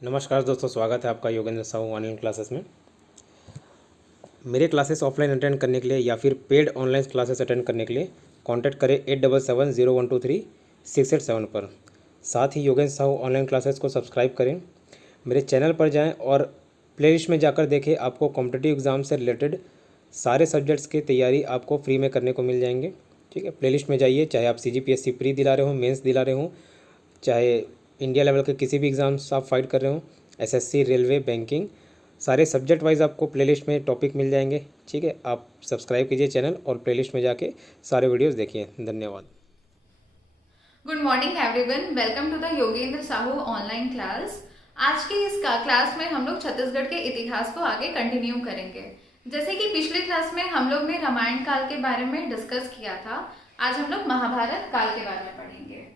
नमस्कार दोस्तों, स्वागत है आपका योगेंद्र साहू ऑनलाइन क्लासेस में। मेरे क्लासेस ऑफलाइन अटेंड करने के लिए या फिर पेड ऑनलाइन क्लासेस अटेंड करने के लिए कांटेक्ट करें 8770123687 पर। साथ ही योगेंद्र साहू ऑनलाइन क्लासेस को सब्सक्राइब करें। मेरे चैनल पर जाएं और प्लेलिस्ट में जाकर देखें, आपको कॉम्पिटिटिव एग्ज़ाम से रिलेटेड सारे सब्जेक्ट्स की तैयारी आपको फ्री में करने को मिल जाएंगे। ठीक है, प्लेलिस्ट में जाइए, चाहे आप CGPSC प्री दिला रहे हो, मेंस दिला रहे हो, चाहे इंडिया लेवल के किसी भी एग्ज़ाम्स आप फाइट कर रहे हो, SSC, रेलवे, बैंकिंग, सारे सब्जेक्ट वाइज आपको प्लेलिस्ट में टॉपिक मिल जाएंगे। ठीक है, आप सब्सक्राइब कीजिए चैनल और प्लेलिस्ट में जाके सारे वीडियोस देखिए। धन्यवाद। Good morning everyone, welcome to the Yogendra Sahu online class. आज की इस क्लास में हम लोग छत्तीसगढ़ के इतिहास को आगे कंटिन्यू करेंगे। जैसे कि पिछले क्लास में हम लोग ने रामायण काल के बारे में डिस्कस किया था, आज हम लोग महाभारत काल के बारे में पढ़ेंगे।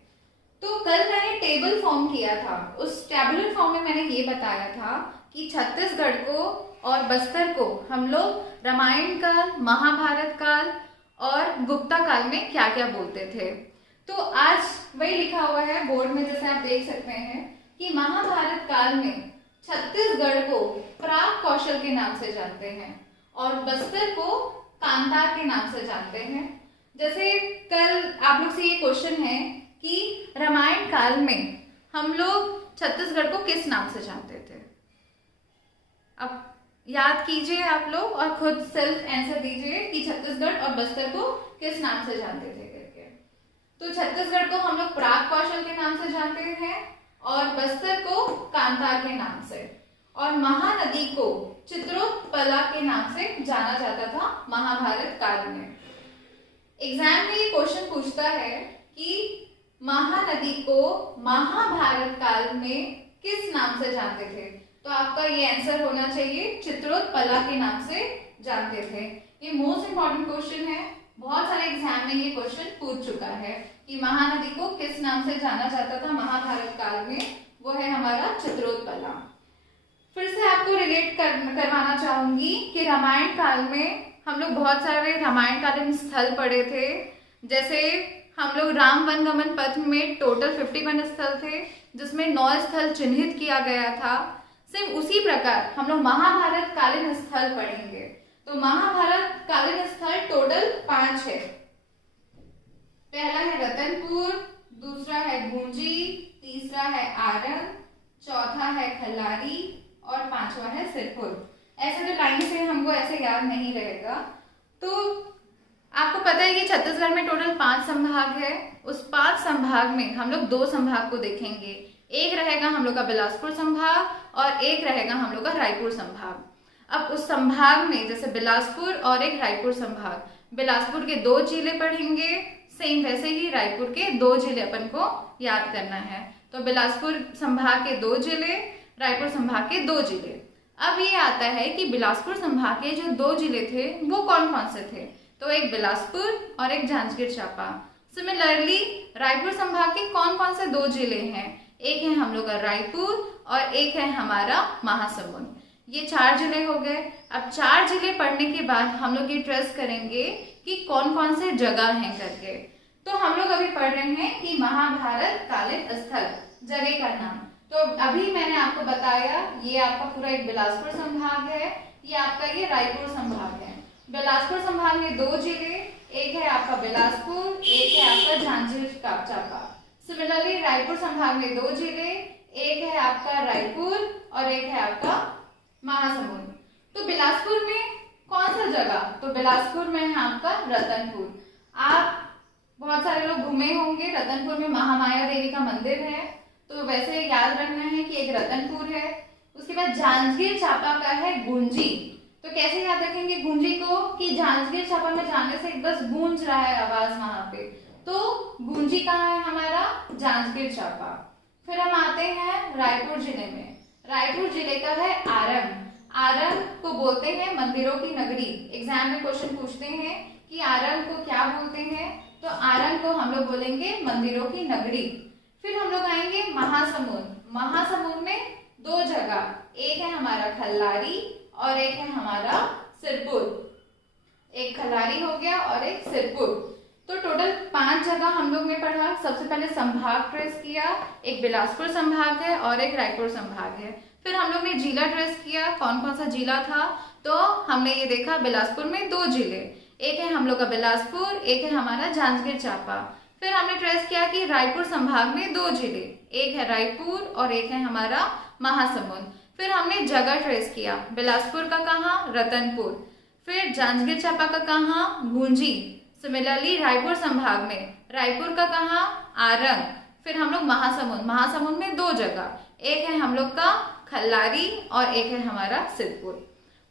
तो कल मैंने टेबल फॉर्म किया था, उस टेबुलर फॉर्म में मैंने ये बताया था कि छत्तीसगढ़ को और बस्तर को हम लोग रामायण काल, महाभारत काल और गुप्ता काल में क्या क्या बोलते थे। तो आज वही लिखा हुआ है बोर्ड में, जैसे आप देख सकते हैं कि महाभारत काल में छत्तीसगढ़ को प्राग कौशल के नाम से जानते हैं और बस्तर को कांतार के नाम से जानते हैं। जैसे कल आप लोग से ये क्वेश्चन है कि रामायण काल में हम लोग छत्तीसगढ़ को किस नाम से जानते थे। अब याद कीजिए आप लोग और खुद सेल्फ आंसर दीजिए कि छत्तीसगढ़ और बस्तर को किस नाम से जानते थे करके। तो छत्तीसगढ़ को हम लोग प्राग कौशल के नाम से जानते हैं और बस्तर को कांतार के नाम से, और महानदी को चित्रोत्पला के नाम से जाना जाता था महाभारत काल में। एग्जाम में ये क्वेश्चन पूछता है कि महानदी को महाभारत काल में किस नाम से जानते थे, तो आपका ये आंसर होना चाहिए चित्रोत्पला के नाम से जानते थे। ये मोस्ट इंपॉर्टेंट क्वेश्चन है, बहुत सारे एग्जाम में ये क्वेश्चन पूछ चुका है कि महानदी को किस नाम से जाना जाता था महाभारत काल में, वो है हमारा चित्रोत्पला। फिर से आपको रिलेट करवाना चाहूंगी कि रामायण काल में हम लोग बहुत सारे रामायणकालीन स्थल पढ़े थे। जैसे हम लोग राम वनगमन पथ में टोटल 51 स्थल थे, जिसमें 9 स्थल चिन्हित किया गया था। सिर्फ उसी प्रकार हम लोग महाभारत कालीन स्थल पढ़ेंगे। तो महाभारत कालीन स्थल टोटल 5 है। पहला है रतनपुर, दूसरा है गुंजी, तीसरा है आरंग, चौथा है खल्लारी और 5वां है सिरपुर। ऐसे तो लाइन से हमको ऐसे याद नहीं रहेगा। तो आपको पता है कि छत्तीसगढ़ में टोटल 5 संभाग है। उस 5 संभाग में हम लोग 2 संभाग को देखेंगे। एक रहेगा हम लोग का बिलासपुर संभाग और एक रहेगा हम लोग का रायपुर संभाग। अब उस संभाग में जैसे बिलासपुर और एक रायपुर संभाग, बिलासपुर के 2 जिले पढ़ेंगे, सेम वैसे ही रायपुर के 2 जिले अपन को याद करना है। तो बिलासपुर संभाग के 2 जिले, रायपुर संभाग के 2 जिले। अब ये आता है कि बिलासपुर संभाग के जो 2 जिले थे वो कौन कौन से थे, तो एक बिलासपुर और एक जांजगीर चांपा। सिमिलरली रायपुर संभाग के कौन कौन से 2 जिले हैं, एक है हम लोग का रायपुर और एक है हमारा महासमुंद। ये 4 जिले हो गए। अब 4 जिले पढ़ने के बाद हम लोग ये ट्रेस करेंगे कि कौन कौन से जगह हैं करके। तो हम लोग अभी पढ़ रहे हैं कि महाभारत कालीन स्थल, जगह का नाम। तो अभी मैंने आपको बताया ये आपका पूरा एक बिलासपुर संभाग है, ये आपका ये रायपुर संभाग है। बिलासपुर संभाग में 2 जिले, एक है आपका बिलासपुर, एक है आपका जांजगीर चांपा। सिमिलरली रायपुर संभाग में 2 जिले, एक है आपका रायपुर और एक है आपका महासमुंद। तो बिलासपुर में कौन सा जगह, तो बिलासपुर में है आपका रतनपुर। आप बहुत सारे लोग घूमे होंगे, रतनपुर में महामाया देवी का मंदिर है, तो वैसे याद रखना है कि एक रतनपुर है। उसके बाद जांजगीर चांपा का है गुंजी। तो कैसे याद रखेंगे गुंजी को कि जांजगीर चांपा में जाने से बस गूंज रहा है आवाज वहां पे, तो गुंजी कहाँ है हमारा, जांजगीर चांपा। फिर हम आते हैं रायपुर जिले में। रायपुर जिले का है आरंग। आरंग को बोलते हैं मंदिरों की नगरी। एग्जाम में क्वेश्चन पूछते हैं कि आरंग को क्या बोलते हैं, तो आरंग को हम लोग बोलेंगे मंदिरों की नगरी। फिर हम लोग आएंगे महासमुंद। महासमुंद में 2 जगह, एक है हमारा खल्लारी और एक है हमारा सिरपुर। एक खल्लारी हो गया और एक सिरपुर। तो टोटल 5 जगह हम लोग ने पढ़ा। सबसे पहले संभाग ट्रेस किया, एक बिलासपुर संभाग है और एक रायपुर संभाग है। फिर हम लोग ने जिला ट्रेस किया, कौन कौन सा जिला था, तो हमने ये देखा बिलासपुर में 2 जिले, एक है हम लोग का बिलासपुर, एक है हमारा जांजगीर चांपा। फिर हमने ट्रेस किया कि रायपुर संभाग में 2 जिले, एक है रायपुर और एक है हमारा महासमुंद। फिर हमने जगह ट्रेस किया, बिलासपुर का कहाँ, रतनपुर। फिर जांजगीर चांपा का कहाँ, गूंजी। सिमिलरली रायपुर संभाग में रायपुर का कहाँ, आरंग। फिर हम लोग महासमुंद में 2 जगह, एक है हम लोग का खल्लारी और एक है हमारा सिद्धपुर।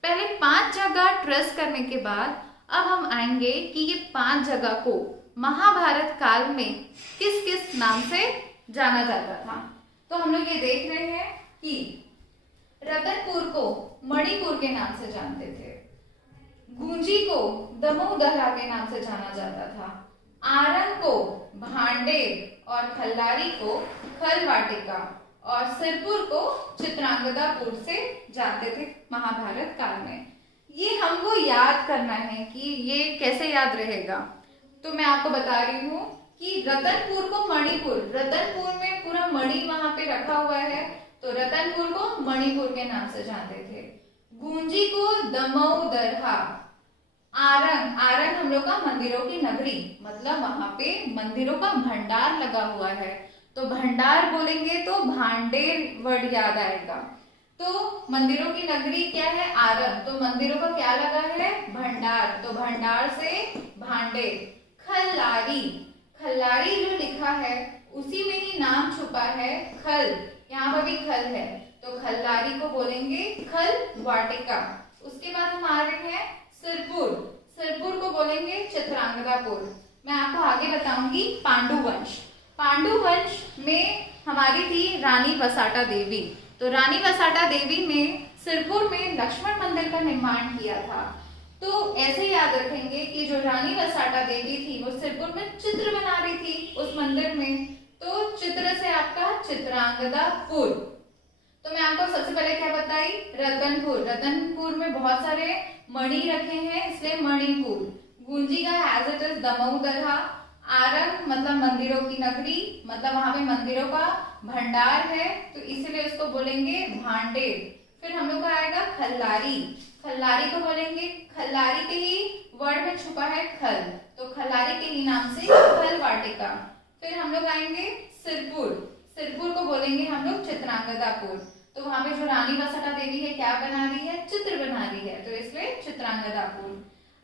पहले 5 जगह ट्रेस करने के बाद अब हम आएंगे कि ये 5 जगह को महाभारत काल में किस किस नाम से जाना जाता था। तो हम लोग ये देख रहे हैं कि रतनपुर को मणिपुर के नाम से जानते थे, गूंजी को दमोदरा के नाम से जाना जाता था, आरंग को भांडेर और खल्लारी को खलवाटिका और सिरपुर को चित्रांगदापुर से जानते थे महाभारत काल में। ये हमको याद करना है कि ये कैसे याद रहेगा। तो मैं आपको बता रही हूँ कि रतनपुर को मणिपुर, रतनपुर में पूरा मणि वहां पे रखा हुआ है, तो रतनपुर को मणिपुर के नाम से जानते थे। गूंजी को दमोदरा, आरंग, आरंग हम लोग का मंदिरों की नगरी, मतलब वहां पे मंदिरों का भंडार लगा हुआ है, तो भंडार बोलेंगे तो भांडेर वर्ड याद आएगा। तो मंदिरों की नगरी क्या है, आरंग, तो मंदिरों का क्या लगा है, भंडार, तो भंडार से भांडेर। खल्लारी, खल्लारी जो लिखा है उसी में ही नाम छुपा है खल, यहाँ पर भी खल है, तो खल्लारी को बोलेंगे खल वाटिका। उसके बाद हम आ रहे हैं सिरपुर, सिरपुर को बोलेंगे चित्रांगदापुर। मैं आपको आगे बताऊंगी पांडुवंश, पांडुवंश में हमारी थी रानी वसाटा देवी, तो रानी वसाटा देवी ने सिरपुर में लक्ष्मण मंदिर का निर्माण किया था। तो ऐसे याद रखेंगे कि जो रानी वसाटा देवी थी वो सिरपुर में चित्र बना रही थी उस मंदिर में, तो चित्र से आपका चित्रांगदापुर। तो मैं आपको सबसे पहले क्या बताई, रतनपुर, रतनपुर में बहुत सारे मणि रखे हैं इसलिए मणिपुर। गूंजी का एज इट इज दमोदरा, आरंग मतलब मंदिरों की नगरी, मतलब वहां पे मंदिरों का भंडार है, तो इसलिए उसको बोलेंगे भांडेर। फिर हम लोग का आएगा खल्लारी, खल्लारी को बोलेंगे, खल्लारी के ही वर्ड में छुपा है खल, तो खल्लारी के ही नाम से खल वाटिका। फिर हम लोग आएंगे सिरपुर, सिरपुर को बोलेंगे हम लोग चित्रांगदापुर, तो वहां पे जो रानी वसाटा देवी है क्या बना रही है, चित्र बना रही है, तो इसलिए चित्रांगदापुर।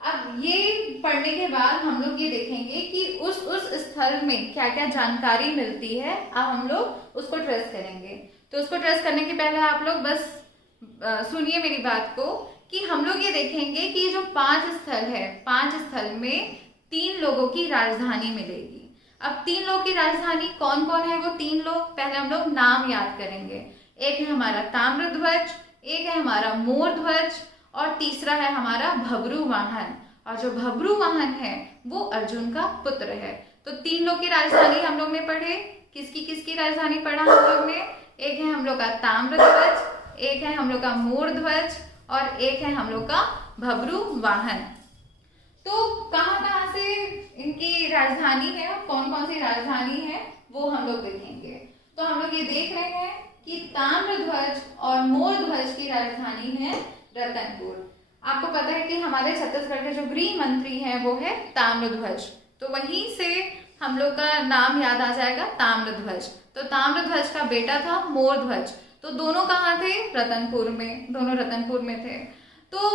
अब ये पढ़ने के बाद हम लोग ये देखेंगे कि उस स्थल में क्या क्या जानकारी मिलती है, अब हम लोग उसको ट्रेस करेंगे। तो उसको ट्रेस करने के पहले आप लोग बस सुनिए मेरी बात को, कि हम लोग ये देखेंगे कि जो 5 स्थल है, 5 स्थल में 3 लोगों की राजधानी मिलेगी। अब 3 लोगों की राजधानी कौन कौन है, वो 3 लोग पहले हम लोग नाम याद करेंगे। एक है हमारा ताम्रध्वज, एक है हमारा मोरध्वज और तीसरा है हमारा भब्रू वाहन। और जो भब्रू वाहन है वो अर्जुन का पुत्र है। तो 3 लोग की राजधानी हम लोग ने पढ़े, किसकी किसकी राजधानी पढ़ा हम लोग ने, एक है हम लोग का ताम्रध्वज, एक है हम लोग का मोरध्वज और एक है हम लोग का भब्रू वाहन। तो कहाँ कहाँ से इनकी राजधानी है और कौन कौन सी राजधानी है वो हम लोग देखेंगे। तो हम लोग ये देख रहे हैं कि ताम्रध्वज और मोरध्वज की राजधानी है रतनपुर। आपको पता है कि हमारे छत्तीसगढ़ के जो गृह मंत्री हैं वो है ताम्रध्वज, तो वहीं से हम लोग का नाम याद आ जाएगा ताम्रध्वज। तो ताम्रध्वज का बेटा था मोरध्वज, तो दोनों कहाँ थे, रतनपुर में, दोनों रतनपुर में थे। तो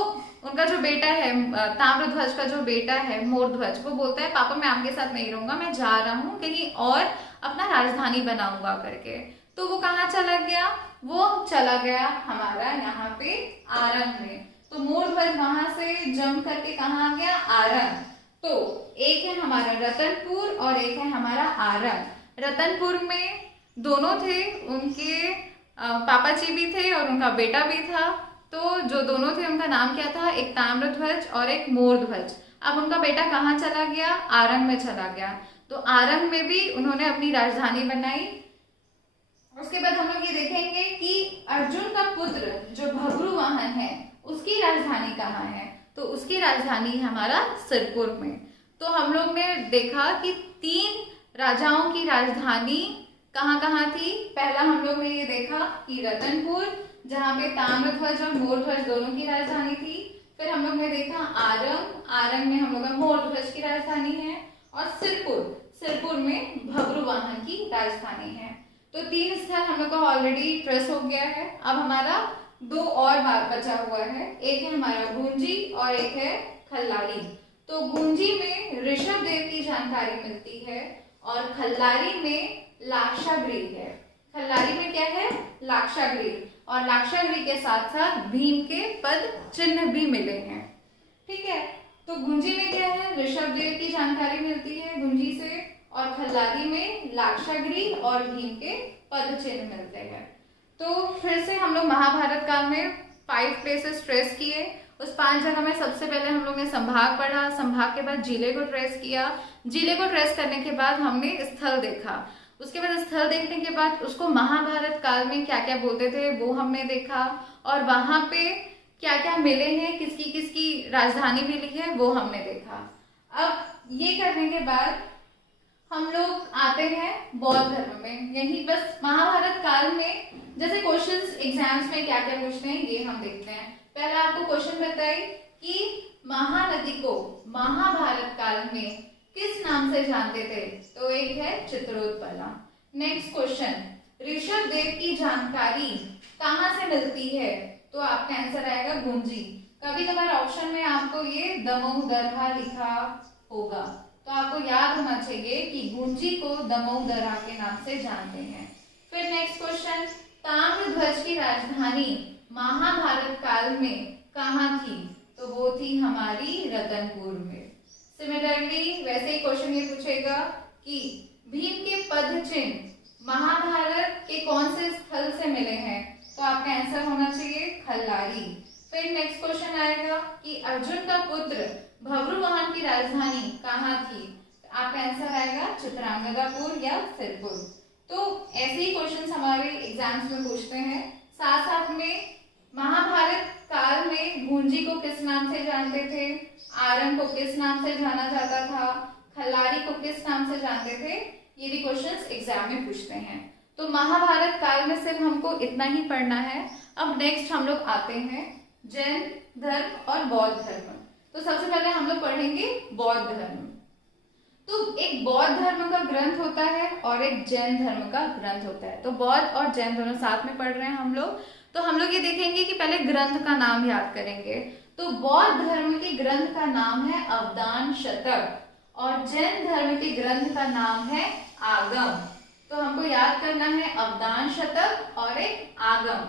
उनका जो बेटा है ताम्रध्वज का जो बेटा है मोरध्वज, वो बोलता है पापा मैं आपके साथ नहीं रहूंगा, मैं जा रहा हूँ कहीं और अपना राजधानी बनाऊंगा करके। तो वो कहाँ चला गया, वो चला गया हमारा यहाँ पे आरंग में। तो मोरध्वज वहां से जंप करके कहाँ आ गया, आरंग। तो एक है हमारा रतनपुर और एक है हमारा आरंग। रतनपुर में दोनों थे, उनके पापा जी भी थे और उनका बेटा भी था। तो जो दोनों थे उनका नाम क्या था, एक ताम्रध्वज और एक मोरध्वज। अब उनका बेटा कहाँ चला गया, आरंग में चला गया। तो आरंग में भी उन्होंने अपनी राजधानी बनाई। उसके बाद हम लोग ये देखेंगे कि अर्जुन का पुत्र जो भब्रू वाहन है उसकी राजधानी कहाँ है, तो उसकी राजधानी है हमारा सिरपुर में। तो हम लोग ने देखा कि 3 राजाओं की राजधानी कहाँ कहाँ थी। पहला हम लोग ने ये देखा कि रतनपुर, जहाँ पे ताम्रध्वज और मोरध्वज दोनों की राजधानी थी। फिर हम लोग ने देखा आरंग, आरंग में हम लोग का मोरध्वज की राजधानी है। और सिरपुर, सिरपुर में भब्रुवाहन की राजधानी है। तो 3 स्थल हम लोग का ऑलरेडी ट्रेस हो गया है। अब हमारा 2 और बात बचा हुआ है, एक है हमारा गुंजी और एक है खल्लारी। तो गुंजी में ऋषभ देव की जानकारी मिलती है और खल्लारी में लाक्षागृह है। खल्लारी में क्या है? लाक्षागृह, और लाक्षागृह के साथ साथ भीम के पद चिन्ह भी मिले हैं। ठीक है, तो गुंजी में क्या है? ऋषभ देव की जानकारी मिलती है गुंजी से, और खल्लारी में लाक्षागृह और भीम के पद चिन्ह मिलते हैं। तो फिर से हम लोग महाभारत काल में 5 प्लेसेस ट्रेस किए। उस 5 जगह में सबसे पहले हम लोग ने संभाग पढ़ा, संभाग के बाद जिले को ट्रेस किया, जिले को ट्रेस करने के बाद हमने स्थल देखा, उसके बाद स्थल देखने के बाद उसको महाभारत काल में क्या क्या बोलते थे वो हमने देखा, और वहां पे क्या क्या मिले हैं, किसकी किसकी राजधानी मिली है वो हमने देखा। अब ये करने के बाद हम लोग आते हैं बौद्ध धर्म में। यही बस महाभारत काल में जैसे क्वेश्चंस एग्जाम्स में क्या क्या पूछते हैं ये हम देखते हैं। पहले आपको क्वेश्चन बताइए कि महानदी को महाभारत काल में किस नाम से जानते थे? तो एक है चित्रोत्पला। नेक्स्ट क्वेश्चन, ऋषभ देव की जानकारी कहाँ से मिलती है? तो आपका आंसर आएगा गुंजी। कभी कभार ऑप्शन में आपको ये दमोह दरहा लिखा होगा, तो आपको याद होना चाहिए कि गुंजी को दमोह दरहा के नाम से जानते हैं। फिर नेक्स्ट क्वेश्चन, ताम्रध्वज की राजधानी महाभारत काल में कहाँ थी? तो वो थी हमारी रतनपुर में। सिमिलरली वैसे ही क्वेश्चन ये पूछेगा कि भीम के पद चिन्ह महाभारत के कौन से स्थल से मिले हैं? तो आपका आंसर होना चाहिए खल्लारी। फिर नेक्स्ट क्वेश्चन आएगा कि अर्जुन का पुत्र भब्रुवाहन की राजधानी कहाँ थी? आपका आंसर आएगा चित्रांगदापुर या सिरपुर। तो ऐसे ही क्वेश्चंस हमारे एग्जाम्स में पूछते हैं। साथ साथ में महाभारत काल में गुंजी को किस नाम से जानते थे, आरंग को किस नाम से जाना जाता था, खल्लारी को किस नाम से जानते थे, ये भी क्वेश्चंस एग्जाम में पूछते हैं। तो महाभारत काल में सिर्फ हमको इतना ही पढ़ना है। अब नेक्स्ट हम लोग आते हैं जैन धर्म और बौद्ध धर्म। तो सबसे पहले हम लोग पढ़ेंगे बौद्ध धर्म। तो एक बौद्ध धर्म का ग्रंथ होता है और एक जैन धर्म का ग्रंथ होता है। तो बौद्ध और जैन दोनों साथ में पढ़ रहे हैं हम लोग। तो हम लोग ये देखेंगे कि पहले ग्रंथ का नाम याद करेंगे। तो बौद्ध धर्म के ग्रंथ का नाम है अवदान शतक और जैन धर्म के ग्रंथ का नाम है आगम। तो हमको याद करना है अवदान शतक और एक आगम।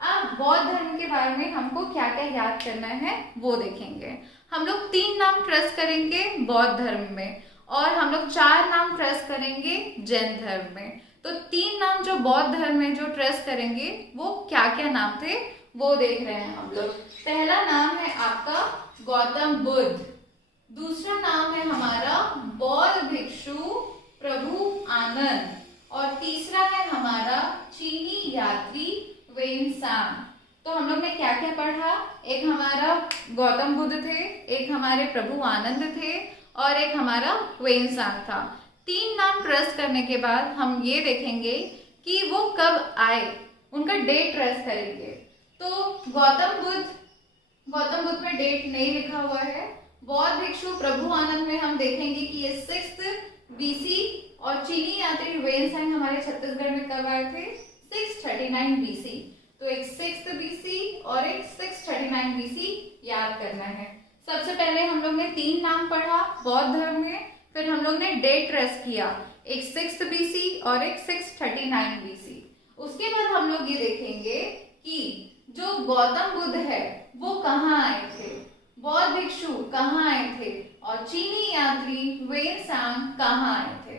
अब बौद्ध धर्म के बारे में हमको क्या क्या याद करना है वो देखेंगे। हम लोग 3 नाम ट्रेस करेंगे बौद्ध धर्म में और हम लोग 4 नाम ट्रेस करेंगे जैन धर्म में। तो 3 नाम जो बौद्ध धर्म में जो ट्रेस करेंगे वो क्या क्या नाम थे वो देख रहे हैं हम लोग। पहला नाम है आपका गौतम बुद्ध, दूसरा नाम है हमारा बौद्ध भिक्षु प्रभु आनंद और तीसरा है हमारा चीनी यात्री वेनसांग। तो हम लोग ने क्या क्या पढ़ा, एक हमारा गौतम बुद्ध थे, एक हमारे प्रभु आनंद थे और एक हमारा वेनसांग था। 3 नाम ट्रेस करने के बाद हम ये देखेंगे कि वो कब आए, उनका डेट ट्रेस करेंगे। तो गौतम बुद्ध में डेट नहीं लिखा हुआ है। बौद्ध भिक्षु प्रभु आनंद में हम देखेंगे कि ये 6th BC और चीनी यात्री वेनसांग हमारे छत्तीसगढ़ में कब आए थे, 639 BC। तो एक 6th BC और एक 639 BC याद करना है। सबसे पहले हम लोग ने 3 नाम पढ़ा बौद्ध धर्म में, फिर हम लोग ने डेट ट्रेस किया, एक 6th BC और एक 639 BC। उसके बाद हम लोग ये देखेंगे कि जो गौतम बुद्ध है वो कहाँ आए थे, बौद्ध भिक्षु कहाँ आए थे और चीनी यात्री वेनसांग कहाँ आए थे।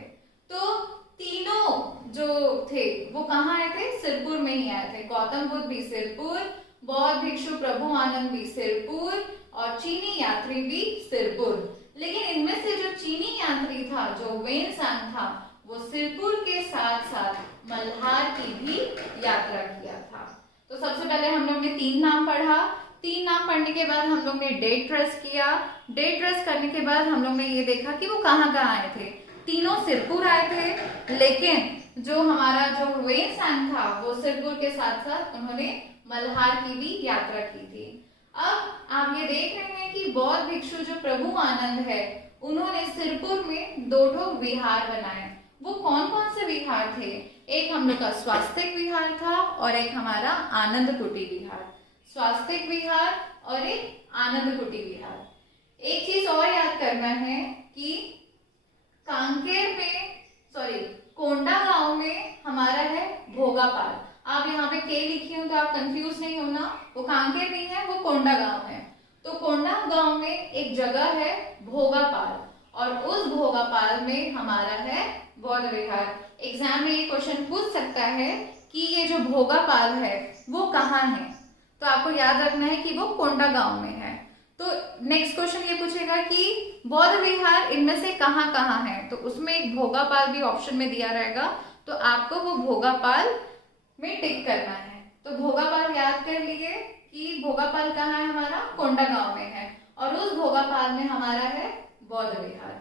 तो तीनों जो थे वो कहाँ आए थे, सिरपुर में ही आए थे। गौतम बुद्ध भी सिरपुर, बौद्ध भिक्षु प्रभु आनंद भी सिरपुर और चीनी यात्री भी सिरपुर। लेकिन इनमें से जो चीनी यात्री था, जो वेनसांग था, वो सिरपुर के साथ साथ मल्हार की भी यात्रा किया था। तो सबसे पहले हम लोग ने 3 नाम पढ़ा तीन नाम पढ़ने के बाद हम लोग ने डेट ट्रेस किया। डेट ट्रेस करने के बाद हम लोग ने ये देखा कि वो कहाँ कहाँ आए थे। तीनों सिरपुर आए थे, लेकिन जो हमारा जो हुएन था वो सिरपुर के साथ साथ उन्होंने मल्हार की भी यात्रा की थी। अब आप ये देख रहे हैं कि बौद्ध भिक्षु जो प्रभु आनंद है उन्होंने सिरपुर में दो विहार बनाए। वो कौन कौन से विहार थे? एक हम लोग का स्वास्तिक विहार था और एक हमारा आनंद कुटी विहार। स्वास्तिक विहार और एक आनंद कुटी विहार। एक चीज और याद करना है कि कांकेर में कोंडा गांव में हमारा है भोगापाल। आप यहाँ पे के लिखी हूं तो आप कंफ्यूज नहीं होना, वो कांकेर नहीं है, वो कोंडा गांव है। तो कोंडा गांव में एक जगह है भोगापाल और उस भोगापाल में हमारा है बौद्ध विहार। एग्जाम में ये क्वेश्चन पूछ सकता है कि ये जो भोगापाल है वो कहाँ है, तो आपको याद रखना है कि वो कोंडा गांव में है। तो नेक्स्ट क्वेश्चन ये पूछेगा कि बौद्ध विहार इनमें से कहाँ कहाँ है, तो उसमें एक भोगापाल भी ऑप्शन में दिया रहेगा, तो आपको वो भोगापाल में टिक करना है। तो भोगापाल याद कर लिए कि भोगापाल कहाँ है, हमारा कोंडा गांव में है और उस भोगापाल में हमारा है बौद्ध विहार।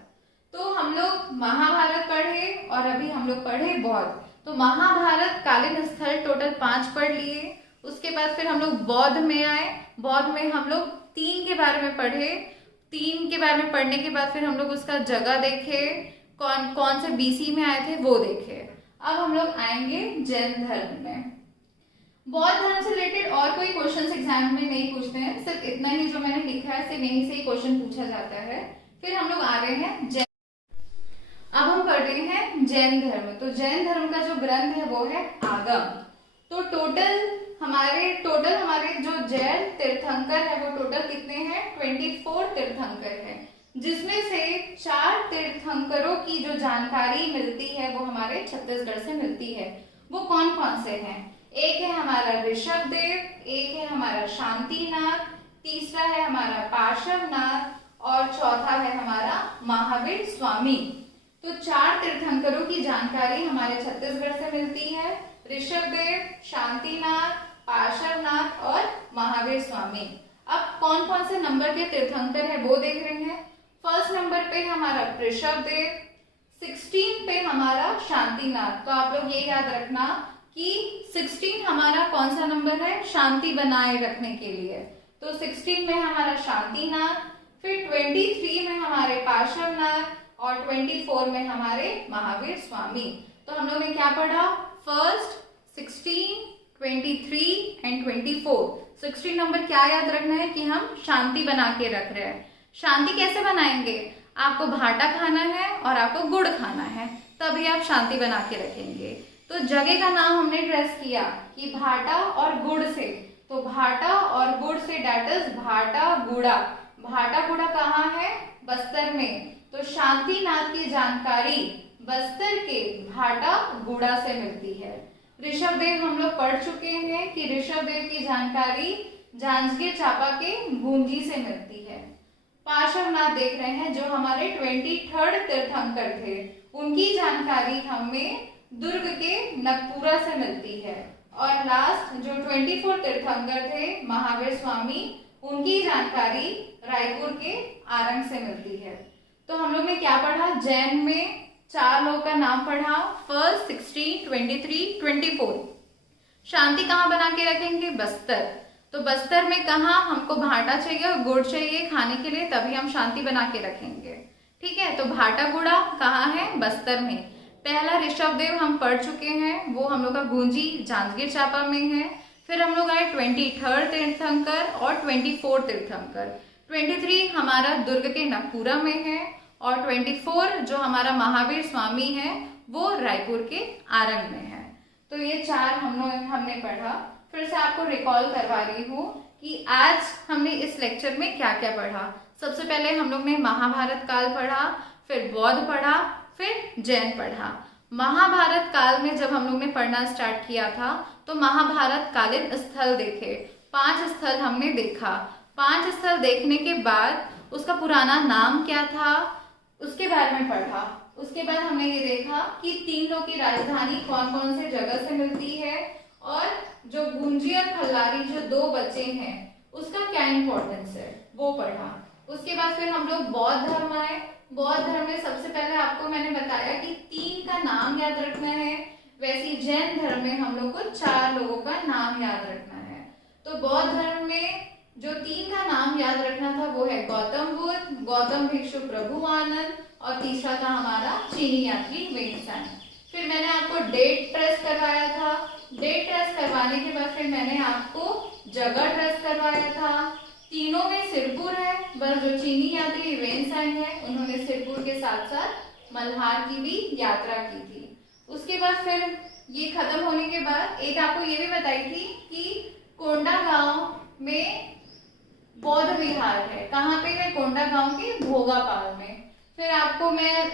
तो हम लोग महाभारत पढ़े और अभी हम लोग पढ़े बौद्ध। तो महाभारत कालीन स्थल टोटल 5 पढ़ लिए। उसके बाद फिर हम लोग बौद्ध में आए। बौद्ध में हम लोग 3 के बारे में पढ़े। 3 के बारे में पढ़ने के बाद फिर हम लोग उसका जगह देखे, कौन कौन से बीसी में आए थे वो देखे। अब हम लोग आएंगे जैन धर्म में। बौद्ध धर्म से रिलेटेड और कोई क्वेश्चन एग्जाम में नहीं पूछते हैं, सिर्फ इतना ही जो मैंने लिखा है सिर्फ यहीं से ही क्वेश्चन पूछा जाता है। फिर हम लोग आ रहे हैं जैन। अब हम पढ़ रहे हैं जैन धर्म। तो जैन धर्म का जो ग्रंथ है वो है आगम। तो टोटल हमारे जो जैन तीर्थंकर है वो टोटल कितने हैं? 24 तीर्थंकर हैं, जिसमें से 4 तीर्थंकरों की जो जानकारी मिलती है वो हमारे छत्तीसगढ़ से मिलती है। वो कौन कौन से हैं? एक है हमारा ऋषभदेव, एक है हमारा शांतिनाथ, तीसरा है हमारा पार्श्वनाथ और चौथा है हमारा महावीर स्वामी। तो 4 तीर्थंकरों की जानकारी हमारे छत्तीसगढ़ से मिलती है। ऋषभदेव, शांतिनाथ, पार्श्वनाथ और महावीर स्वामी। अब कौन कौन से नंबर के तीर्थंकर है वो देख रहे हैं। फर्स्ट नंबर पे हमारा ऋषभदेव, 16 पे हमारा शांतिनाथ। तो आप लोग ये याद रखना कि 16 हमारा कौन सा नंबर है? शांति बनाए रखने के लिए। तो 16 में हमारा शांतिनाथ, फिर 23 में हमारे पार्श्वनाथ और 24 में हमारे महावीर स्वामी। तो हम लोग ने क्या पढ़ा? First, 16, 23 and 24। 16 नंबर क्या याद रखना है कि हम शांति बना के रख रहे हैं। शांति कैसे बनाएंगे? आपको भाटा खाना है और आपको गुड़ खाना है, तभी आप शांति बना के रखेंगे। तो जगह का नाम हमने ट्रेस किया कि भाटा और गुड़ से। तो भाटा और गुड़ से डेट इज भाटा गुड़ा। भाटा गुड़ा कहाँ है? बस्तर में। तो शांतिनाथ की जानकारी बस्तर के भाटा गुड़ा से मिलती है। ऋषभदेव हम लोग पढ़ चुके हैं कि ऋषभदेव की जानकारी जांजगीर चांपा के गूंजी से मिलती है। पार्श्वनाथ देख रहे हैं जो हमारे 23rd तीर्थंकर थे, उनकी जानकारी हमें दुर्ग के नगपुरा से मिलती है। और लास्ट जो 24 तीर्थंकर थे महावीर स्वामी, उनकी जानकारी रायपुर के आरंग से मिलती है। तो हम लोग ने क्या पढ़ा? जैन में 4 लोगों का नाम पढ़ा, फर्स्ट, 16, 23, 24। शांति कहाँ बना के रखेंगे? बस्तर। तो बस्तर में कहाँ हमको भाटा चाहिए और गुड़ चाहिए खाने के लिए, तभी हम शांति बना के रखेंगे। ठीक है, तो भाटा गुड़ा कहाँ है? बस्तर में। पहला ऋषभदेव हम पढ़ चुके हैं, वो हम लोग का गूंजी जांजगीर चांपा में है। फिर हम लोग आए 23rd तीर्थंकर और 24 तीर्थंकर। 23 हमारा दुर्ग के नगपुरा में है और 24 जो हमारा महावीर स्वामी है वो रायपुर के आरंग में है। तो ये 4 हमने पढ़ा। फिर से आपको रिकॉल करवा रही हूँ कि आज हमने इस लेक्चर में क्या क्या पढ़ा। सबसे पहले हम लोग ने महाभारत काल पढ़ा, फिर बौद्ध पढ़ा, फिर जैन पढ़ा। महाभारत काल में जब हम लोग ने पढ़ना स्टार्ट किया था तो महाभारत कालीन स्थल देखे, 5 स्थल हमने देखा। 5 स्थल देखने के बाद उसका पुराना नाम क्या था उसके बारे में पढ़ा। उसके बाद हमने ये देखा कि 3 लोग की राजधानी कौन कौन से जगह से मिलती है और जो गुंजी और खल्लारी जो 2 बच्चे हैं उसका क्या इम्पोर्टेंस है वो पढ़ा। उसके बाद फिर हम लोग बौद्ध धर्म आए। बौद्ध धर्म में सबसे पहले आपको मैंने बताया कि 3 का नाम याद रखना है। वैसे जैन धर्म में हम लोग को 4 लोगों का नाम याद रखना है। तो बौद्ध धर्म में जो 3 का नाम याद रखना था वो है गौतम बुद्ध, गौतम भिक्षु प्रभुआनंद और तीसरा था हमारा चीनी यात्री वेंगसान। फिर मैंने आपको डेट ट्रेस करवाया था। डेट ट्रेस करवाने के बाद फिर मैंने आपको जगह ट्रेस करवाया था। तीनों में सिरपुर है, बस जो चीनी यात्री वेंगसान है उन्होंने सिरपुर के साथ साथ मल्हार की भी यात्रा की थी। उसके बाद फिर ये खत्म होने के बाद एक आपको ये भी बताई थी कि कोंडागांव में बौद्ध विहार है। कहाँ पे है? कोंडागांव के भोगापाल में। फिर आपको मैं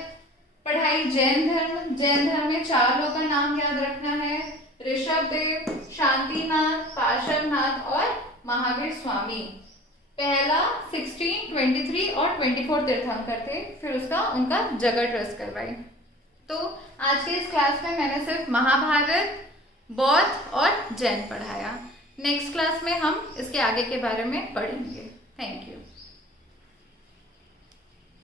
पढ़ाई जैन धर्म। जैन धर्म में 4 लोगों का नाम याद रखना है, ऋषभदेव, शांतिनाथ, पार्श्वनाथ और महावीर स्वामी। पहला 16, 23 और 24 तीर्थंकर थे। फिर उसका उनका जगह ट्रेस करवाई। तो आज के इस क्लास में मैंने सिर्फ महाभारत, बौद्ध और जैन पढ़ाया। नेक्स्ट क्लास में हम इसके आगे के बारे में पढ़ेंगे। Thank you.